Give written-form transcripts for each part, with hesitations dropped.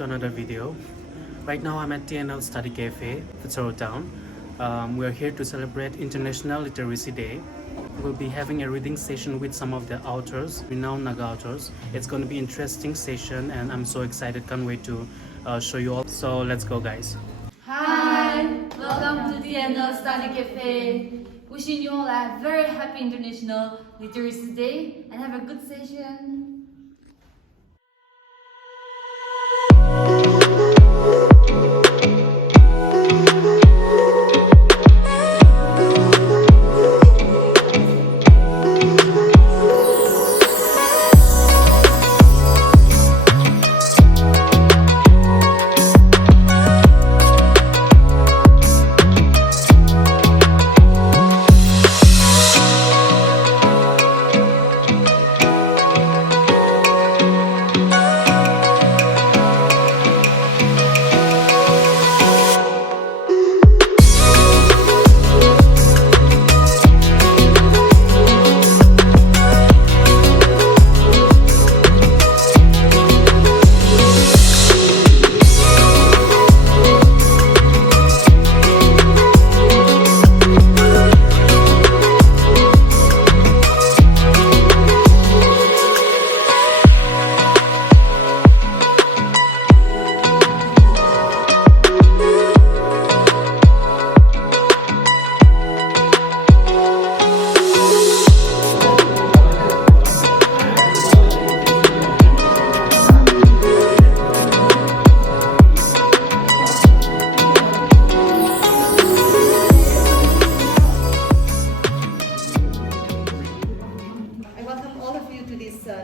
to another video. Right now I'm at T&L Study Cafe Pfutsero town. We're here to celebrate International Literacy Day. We'll be having a reading session with some of the authors, renowned Naga authors. It's going to be an interesting session and I'm so excited, can't wait to show you all. So let's go guys. Hi, welcome to T&L Study Cafe. Wishing you all a very happy International Literacy Day and have a good session.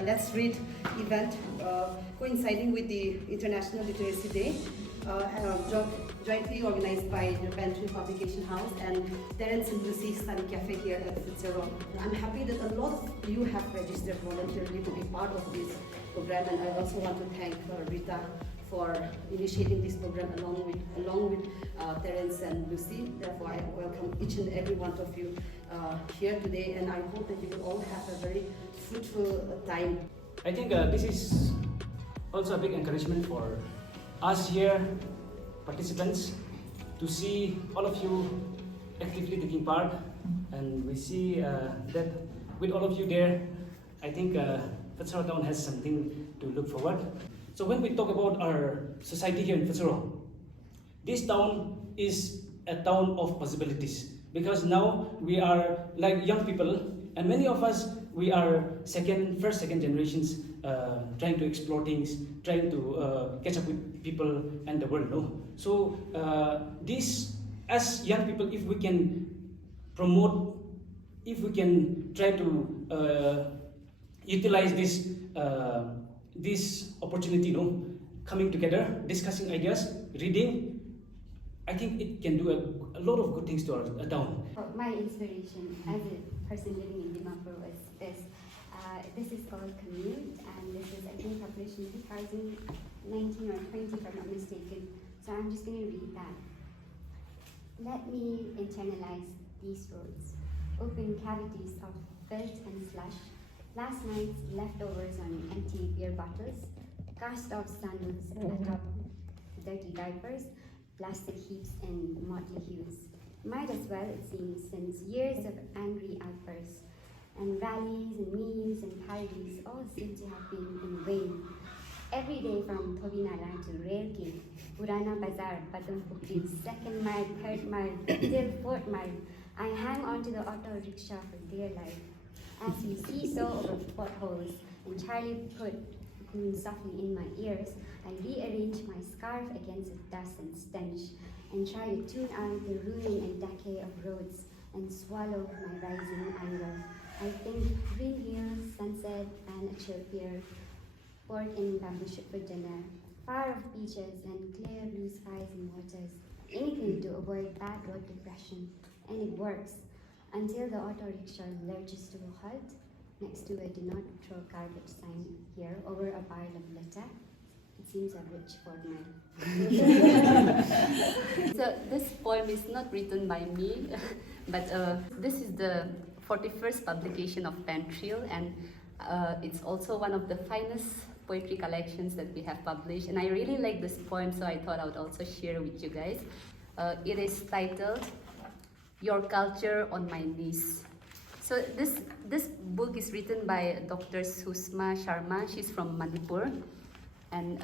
Let's Read event coinciding with the International Literacy Day, jointly organized by the T&L Publication House and Terence and Lucy Study Cafe here at Pfutsero. I'm happy that a lot of you have registered voluntarily to be part of this program, and I also want to thank Rita for initiating this program along with Terence and Lucy. Therefore, I welcome each and every one of you here today, and I hope that you will all have a very fruitful time. I think this is also a big encouragement for us here, participants, to see all of you actively taking part, and we see that with all of you there, I think Pfutsero town has something to look forward. So when we talk about our society here in Pfutsero, this town is a town of possibilities, because now we are like young people, and many of us, we are first, second generations trying to explore things, trying to catch up with people and the world. No? So this, as young people, if we can promote, if we can try to utilize this opportunity, coming together, discussing ideas, reading, I think it can do a lot of good things to our town. My inspiration as a person living in Dimapur was this. This is called Commute, and this is, I think, published in 2019 or 20 if I'm not mistaken. So I'm just going to read that. Let me internalize these roads. Open cavities of filth and slush. Last night's leftovers on empty beer bottles. Cast off sandals atop dirty diapers. Plastic heaps and motley hues. Might as well, it seems, since years of angry outbursts and rallies and memes and parodies all seem to have been in vain. Every day from Tobinala to Rail Gate, Purana Bazaar, Patam Pukri, 2nd mile, 3rd mile, till 4th mile, I hang onto the auto rickshaw for dear life. As we seesaw over potholes and Charlie put softly in my ears, I rearrange my scarf against the dust and stench and try to tune out the ruin and decay of roads and swallow my rising anger. I think green hills, sunset, and a chill pier, pork and bamboo shoot for dinner, far off beaches and clear blue skies and waters. Anything to avoid bad road depression, and it works until the auto rickshaw lurches to a halt next to a "Do not throw garbage" sign here over a pile of litter. It seems a rich fortnight. So this poem is not written by me, but this is the 41st publication of T&L, and it's also one of the finest poetry collections that we have published, and I really like this poem, so I thought I would also share with you guys. It is titled Your Culture on My Knees. So this book is written by Dr. Susma Sharma. She's from Manipur, and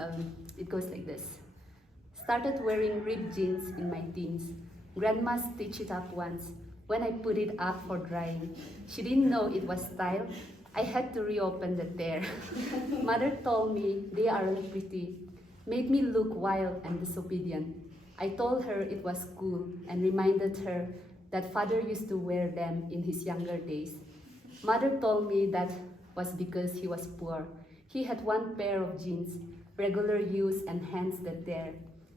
it goes like this. Started wearing ripped jeans in my teens. Grandma stitched it up once. When I put it up for drying, she didn't know it was style. I had to reopen the tear. Mother told me they aren't pretty, made me look wild and disobedient. I told her it was cool and reminded her that father used to wear them in his younger days. Mother told me that was because he was poor. He had one pair of jeans, regular use and hands that tear.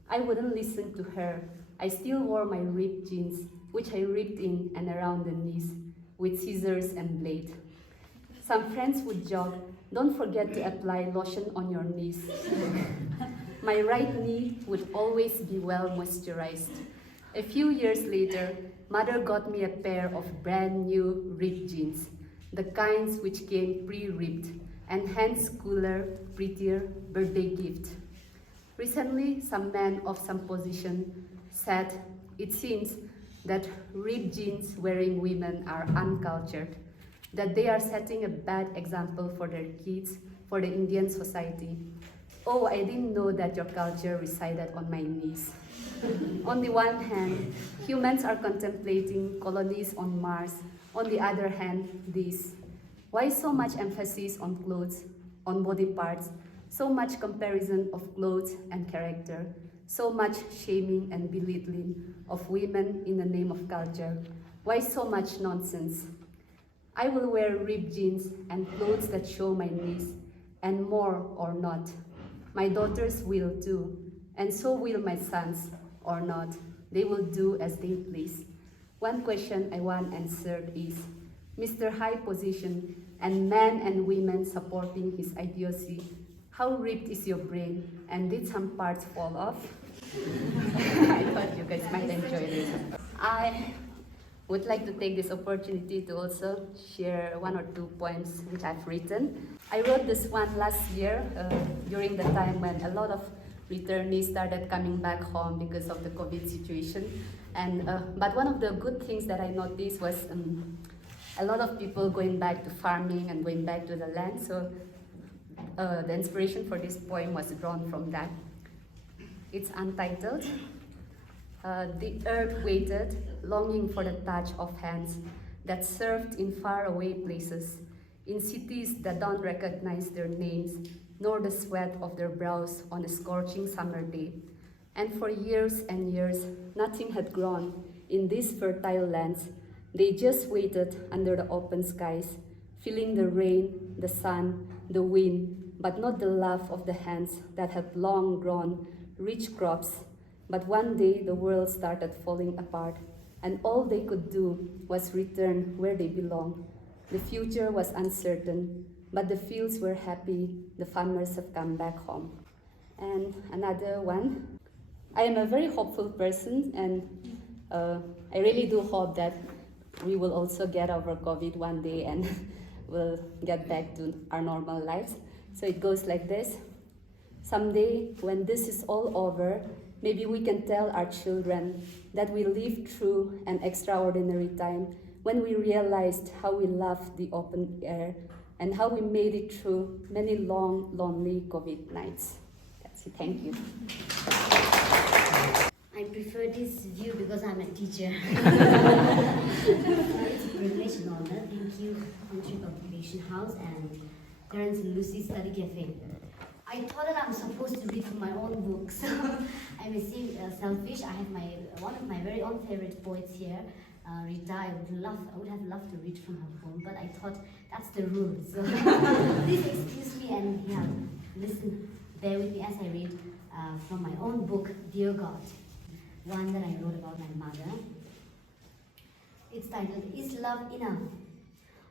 I wouldn't listen to her. I still wore my ripped jeans, which I ripped in and around the knees with scissors and blade. Some friends would joke, don't forget to apply lotion on your knees. My right knee would always be well moisturized. A few years later, Mother got me a pair of brand new ripped jeans, the kinds which came pre-ripped, and hence cooler, prettier birthday gift. Recently, some man of some position said, it seems that ripped jeans wearing women are uncultured, that they are setting a bad example for their kids, for the Indian society. Oh, I didn't know that your culture resided on my knees. On the one hand, humans are contemplating colonies on Mars. On the other hand, this. Why so much emphasis on clothes, on body parts, so much comparison of clothes and character, so much shaming and belittling of women in the name of culture? Why so much nonsense? I will wear ripped jeans and clothes that show my knees, and more or not. My daughters will too, and so will my sons, or not. They will do as they please. One question I want answered is, Mr. High Position and men and women supporting his idiocy, how ripped is your brain, and did some parts fall off? I thought you guys might enjoy this. I would like to take this opportunity to also share one or two poems which I've written. I wrote this one last year during the time when a lot of returnees started coming back home because of the COVID situation. And but one of the good things that I noticed was a lot of people going back to farming and going back to the land. So the inspiration for this poem was drawn from that. It's untitled. The earth waited, longing for the touch of hands that served in faraway places, in cities that don't recognize their names, nor the sweat of their brows on a scorching summer day. And for years and years, nothing had grown in these fertile lands. They just waited under the open skies, feeling the rain, the sun, the wind, but not the love of the hands that had long grown rich crops. But one day the world started falling apart, and all they could do was return where they belong. The future was uncertain, but the fields were happy. The farmers have come back home. And another one. I am a very hopeful person, and I really do hope that we will also get over COVID one day and we'll get back to our normal lives. So it goes like this. Someday, when this is all over, maybe we can tell our children that we lived through an extraordinary time when we realized how we loved the open air and how we made it through many long, lonely COVID nights. That's it. Thank you. I prefer this view because I'm a teacher. It's a privilege and honor. Thank you, Country Publication House and Terence and Lucy Study Cafe. I thought that I'm supposed to read from my own books. I may seem selfish. I have one of my very own favorite poets here, Rita. I would have loved to read from her poem, but I thought that's the rule. So please excuse me and listen, bear with me as I read from my own book, Dear God, one that I wrote about my mother. It's titled, Is Love Enough?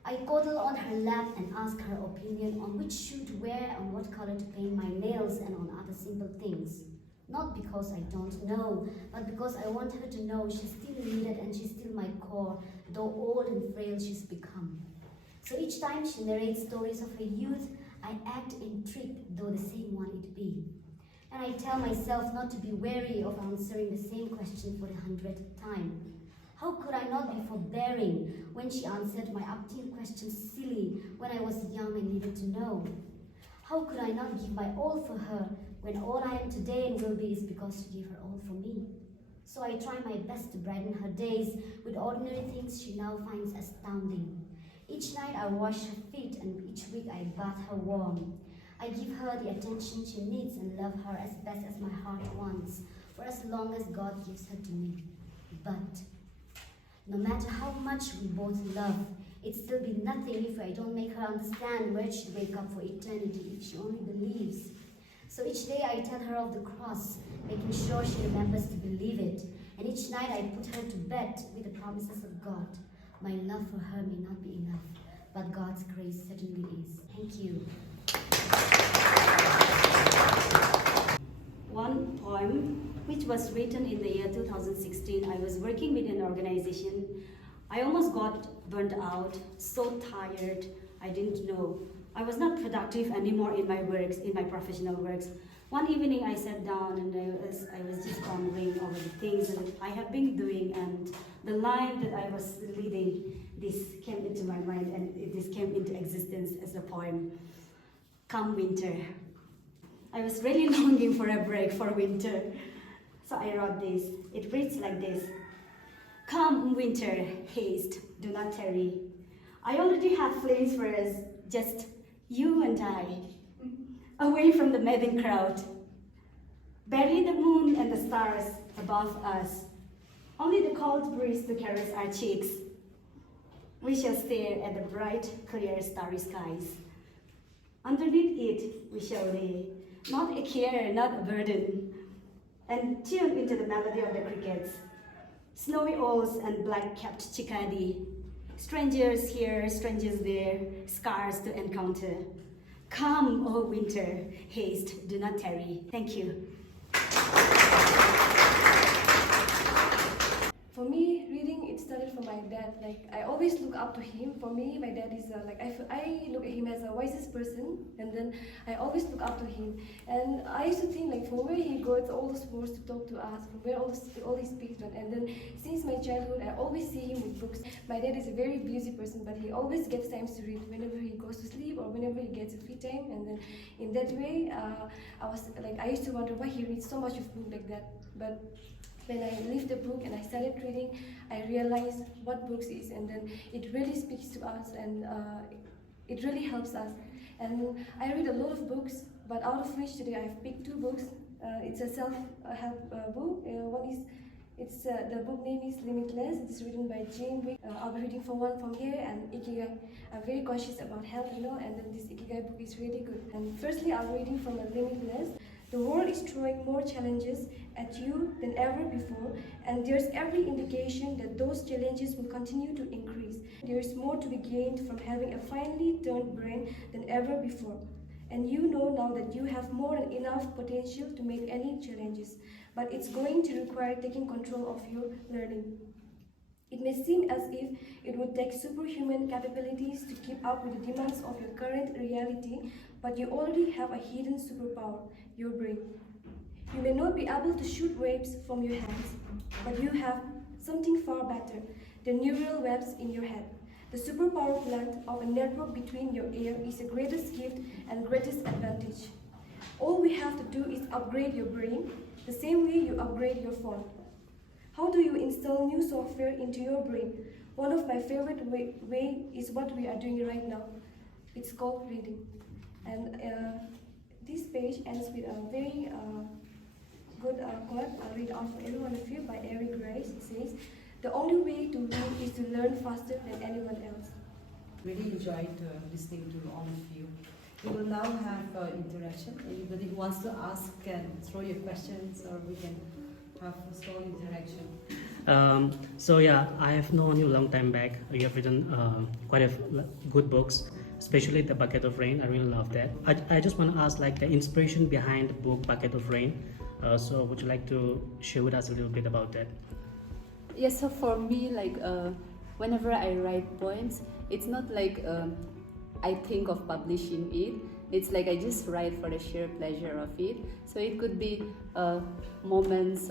I cuddle on her lap and ask her opinion on which shoe to wear, on what color to paint my nails, and on other simple things. Not because I don't know, but because I want her to know she's still needed and she's still my core, though old and frail she's become. So each time she narrates stories of her youth, I act intrigued, though the same one it be. And I tell myself not to be wary of answering the same question for the 100th time. How could I not be forbearing when she answered my up-till questions silly when I was young and needed to know? How could I not give my all for her when all I am today and will be is because she gave her all for me? So I try my best to brighten her days with ordinary things she now finds astounding. Each night I wash her feet and each week I bath her warm. I give her the attention she needs and love her as best as my heart wants, for as long as God gives her to me. But no matter how much we both love, it'd still be nothing if I don't make her understand where she'd wake up for eternity if she only believes. So each day I tell her of the cross, making sure she remembers to believe it. And each night I put her to bed with the promises of God. My love for her may not be enough, but God's grace certainly is. Thank you. One poem which was written in the year 2016. I was working with an organization. I almost got burnt out, so tired, I didn't know. I was not productive anymore in my works, in my professional works. One evening I sat down and I was just pondering over the things that I have been doing and the life that I was leading. This came into my mind and this came into existence as a poem. Come winter. I was really longing for a break for winter. So I wrote this. It reads like this. Come winter, haste, do not tarry. I already have flames for us, just you and I, away from the madding crowd. Bury the moon and the stars above us. Only the cold breeze to caress our cheeks. We shall stare at the bright, clear, starry skies. Underneath it, we shall lay, not a care, not a burden, and tune into the melody of the crickets. Snowy owls and black-capped cicadae. Strangers here, strangers there, scars to encounter. Come, O winter, haste, do not tarry. Thank you. For me, reading, it started from my dad. Like, I always look up to him. For me, my dad is I look at him as the wisest person, and then I always look up to him. And I used to think, like, from where he goes, all those words to talk to us, from where all he speaks from. And then since my childhood, I always see him with books. My dad is a very busy person, but he always gets time to read whenever he goes to sleep or whenever he gets a free time. And then in that way, I used to wonder why he reads so much of book like that. But when I left the book and I started reading, I realized what books is, and then it really speaks to us and it really helps us. And I read a lot of books, but out of which today I've picked two books. It's a self-help book. One is the book name is Limitless. It's written by Jane Wick. I'll be reading for one from here, and Ikigai. I'm very conscious about health, and then this Ikigai book is really good. And firstly, I'm reading from Limitless. The world is throwing more challenges at you than ever before, and there's every indication that those challenges will continue to increase. There is more to be gained from having a finely turned brain than ever before. And you know now that you have more than enough potential to make any challenges, but it's going to require taking control of your learning. It may seem as if it would take superhuman capabilities to keep up with the demands of your current reality, but you already have a hidden superpower, your brain. You may not be able to shoot waves from your hands, but you have something far better, the neural webs in your head. The superpower plant of a network between your ears is the greatest gift and greatest advantage. All we have to do is upgrade your brain, the same way you upgrade your phone. How do you install new software into your brain? One of my favorite way is what we are doing right now. It's called reading. And this page ends with a very good quote. I'll read out for every one of you by Eric Rice. It says, "The only way to read is to learn faster than anyone else." Really enjoyed listening to all of you. We will now have interaction. Anybody who wants to ask can throw your questions, or we can have a small interaction. So yeah, I have known you a long time back. You have written quite a good books, especially The Bucket of Rain. I really love that. I just want to ask, like, the inspiration behind the book Bucket of Rain. So would you like to share with us a little bit about that? Yes, so for me, like, whenever I write poems, it's not like I think of publishing it. It's like I just write for the sheer pleasure of it. So it could be moments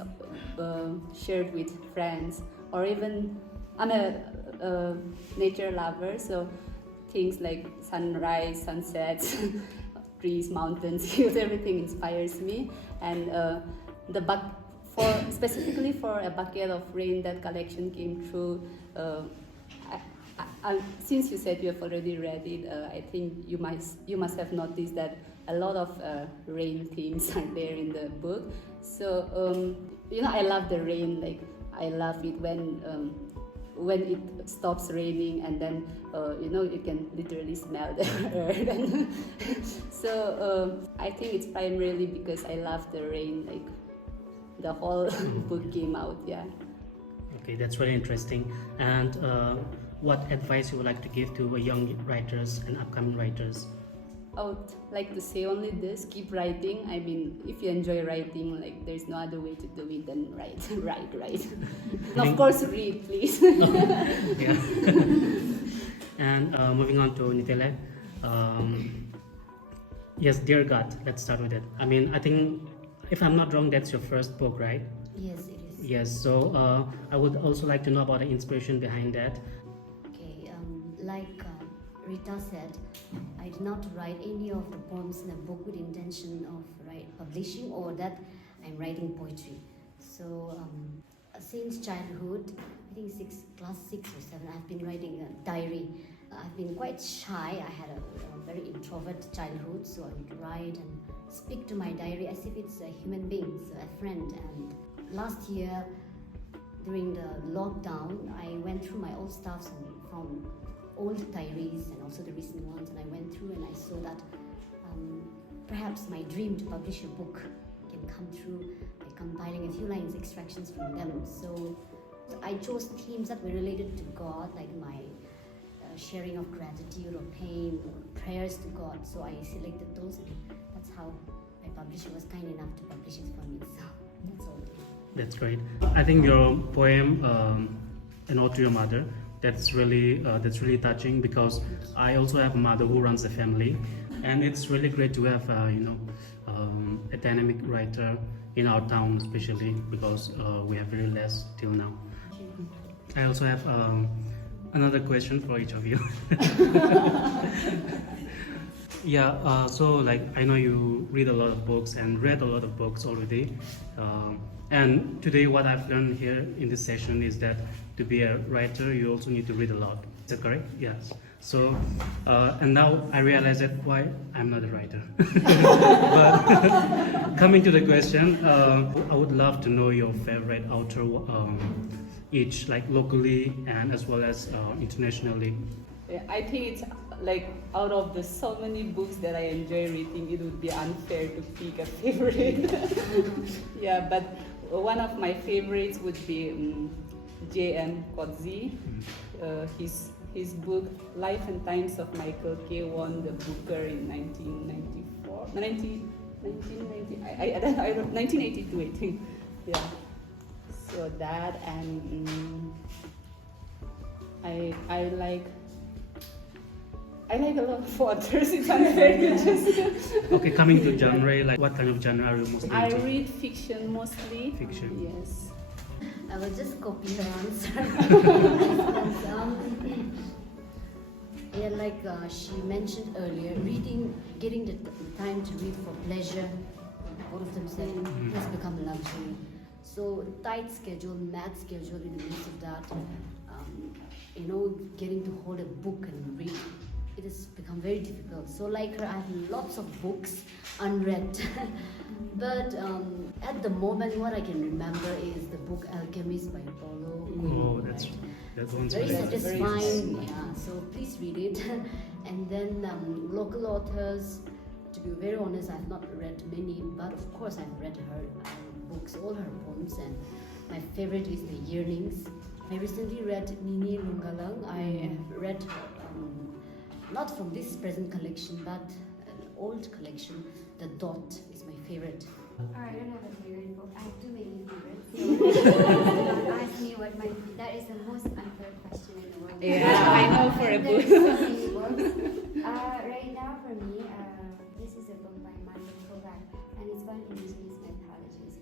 shared with friends, or even I'm a nature lover, so things like sunrise, sunsets, trees, mountains, hills, everything inspires me. And specifically for a bucket of rain, that collection came through. Since you said you have already read it, I think you must have noticed that a lot of rain themes are there in the book. So I love the rain. Like I love it when it stops raining, and then you can literally smell the earth. So I think it's primarily because I love the rain. Like the whole book came out. Yeah. Okay, that's really interesting. And what advice you would like to give to young writers and upcoming writers? I would like to say only this: keep writing. I mean, if you enjoy writing, like there's no other way to do it than write, write. And of course, read, please. Yeah. And moving on to Nitele. Yes, Dear God. Let's start with it. I mean, I think, if I'm not wrong, that's your first book, right? Yes, it is. Yes. So I would also like to know about the inspiration behind that. Okay, like Rita said, I did not write any of the poems in the book with intention of publishing, or that I'm writing poetry. So since childhood, I think class 6 or 7, I've been writing a diary. I've been quite shy. I had a very introvert childhood, so I would write and speak to my diary as if it's a human being, so a friend. And last year, during the lockdown, I went through my old stuffs from old diaries and also the recent ones, and I went through and I saw that perhaps my dream to publish a book can come true by compiling a few lines, extractions from them. So I chose themes that were related to God, like my sharing of gratitude or pain or prayers to God. So I selected those, and that's how my publisher was kind enough to publish it for me. So that's all. That's great. I think your poem, An Ode to Your Mother, that's really touching, because I also have a mother who runs a family, and it's really great to have a dynamic writer in our town, especially because we have very less till now. I also have another question for each of you. Yeah, so like I know you read a lot of books and read a lot of books already, and today what I've learned here in this session is that to be a writer you also need to read a lot. Is that correct? Yes. So and now I realize that why I'm not a writer. But coming to the question, I would love to know your favorite author, each, like locally and as well as internationally. I think it's like out of the so many books that I enjoy reading, it would be unfair to pick a favorite. Yeah, but one of my favorites would be J.M. Coetzee. His book Life and Times of Michael K. won the Booker in 1994. 1982, I think. Yeah. So that, and I like a lot of authors. It's unfair to just. Okay, coming to genre, like what kind of genre are you mostly I into? read fiction mostly. Fiction. Yes. I will just copy her answer. Yeah, like she mentioned earlier, getting the time to read for pleasure, both of them said, has become a luxury. So tight schedule, mad schedule in the midst of that, getting to hold a book and read, it has become very difficult. So like her, I have lots of books unread. But at the moment, what I can remember is the book Alchemist by Paulo Coelho. Oh, that one's very very satisfying. Yeah, so please read it. And then local authors, to be very honest, I've not read many, but of course I've read her books, all her poems, and my favorite is The Yearnings. I recently read Nini Lungalang. I have read not from this present collection, but an old collection. The Dot is my favorite. I don't have a favorite book. I have too many favorites. Ask me what that is the most unfair question in the world. Yeah, I know for a book. There's so many books. Right now for me, fun indigenous mythologies.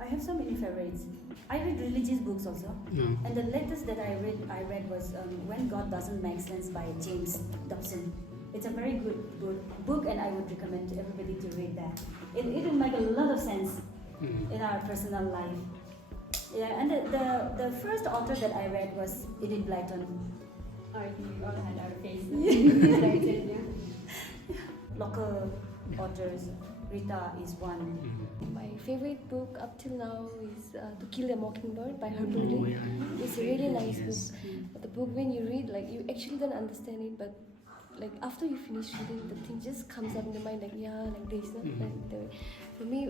I have so many favorites. I read religious books also, and the latest that I read was When God Doesn't Make Sense by James Dobson. It's a very good book, and I would recommend to everybody to read that. It will make a lot of sense in our personal life. Yeah, and the first author that I read was Edith Blyton. We all had our faces. Local authors, Rita is one. My favorite book up till now is To Kill a Mockingbird by Harper Lee. It's a really nice book. But the book, when you read, like, you actually don't understand it, but like after you finish reading, the thing just comes up in the mind, like, yeah, like this, not like the way. For me,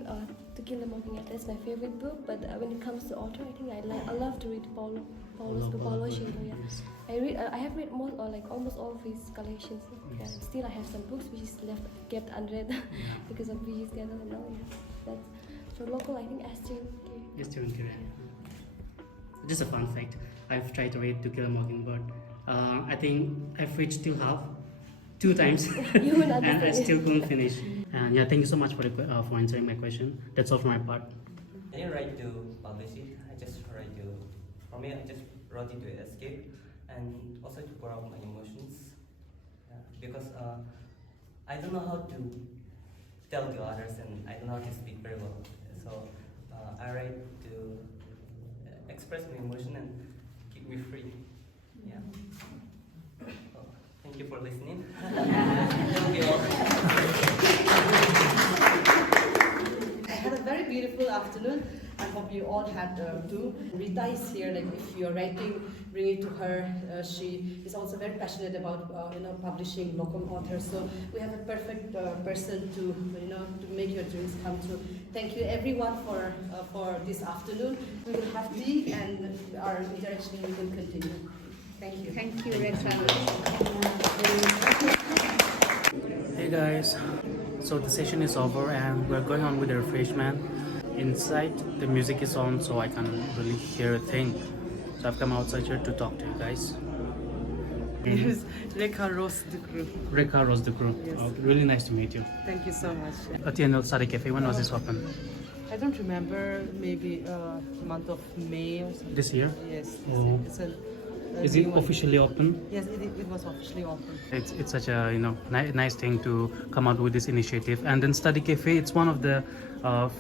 To Kill a Mockingbird, that's my favorite book. But when it comes to author, I think I love to read Paulo Coelho. Yeah, I have read almost all of his collections. Yeah, still I have some books which is kept unread because of busy schedule and all. Yeah, that's for local. I think Esther and Kiran. Just a fun fact. I've tried to read To Kill a Mockingbird. I think I've reached till half 2 times and I still couldn't finish. And yeah, thank you so much for answering my question. That's all for my part. I didn't write to publish it. I just write to, for me, I just wrote it to escape and also to pour out my emotions. Because I don't know how to tell to others and I don't know how to speak very well. So I write to express my emotion and keep me free. Yeah. Well, thank you for listening. Thank you all. I had a very beautiful afternoon. I hope you all had too. Rita is here. Like, if you're writing, bring it to her. She is also very passionate about publishing local authors. So we have a perfect person to to make your dreams come true. Thank you everyone for this afternoon. We will have tea and our interaction will continue. Thank you. Thank you, Rita. Hey guys, so the session is over and we're going on with the refreshment. Inside the music is on, so I can't really hear a thing. So I've come outside here to talk to you guys. Yes, Rekha Rose the crew. Rekha Rose the crew. Yes. Oh, really nice to meet you. Thank you so much. T&L Study Cafe, when was this open? I don't remember, maybe month of May or something. This year? Yes. Oh. Is it officially open? Yes, it was officially open. It's such a nice thing to come out with this initiative. And then Study Cafe, it's one of the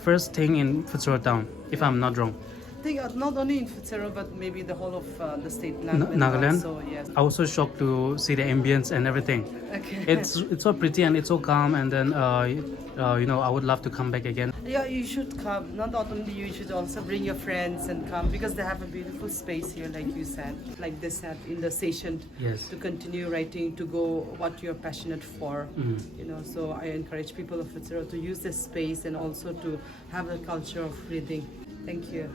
first thing in Pfutsero town, if I'm not wrong. I think not only in Pfutsero, but maybe the whole of the state Nagaland. Nagaland. So yes. I was so shocked to see the ambience and everything. Okay. It's so pretty and it's so calm. And then I would love to come back again. Yeah, you should come. Not only you should also bring your friends and come because they have a beautiful space here, like you said, like they said in the session. Yes. To continue writing, to go what you're passionate for. So I encourage people of Pfutsero to use this space and also to have a culture of reading. Thank you.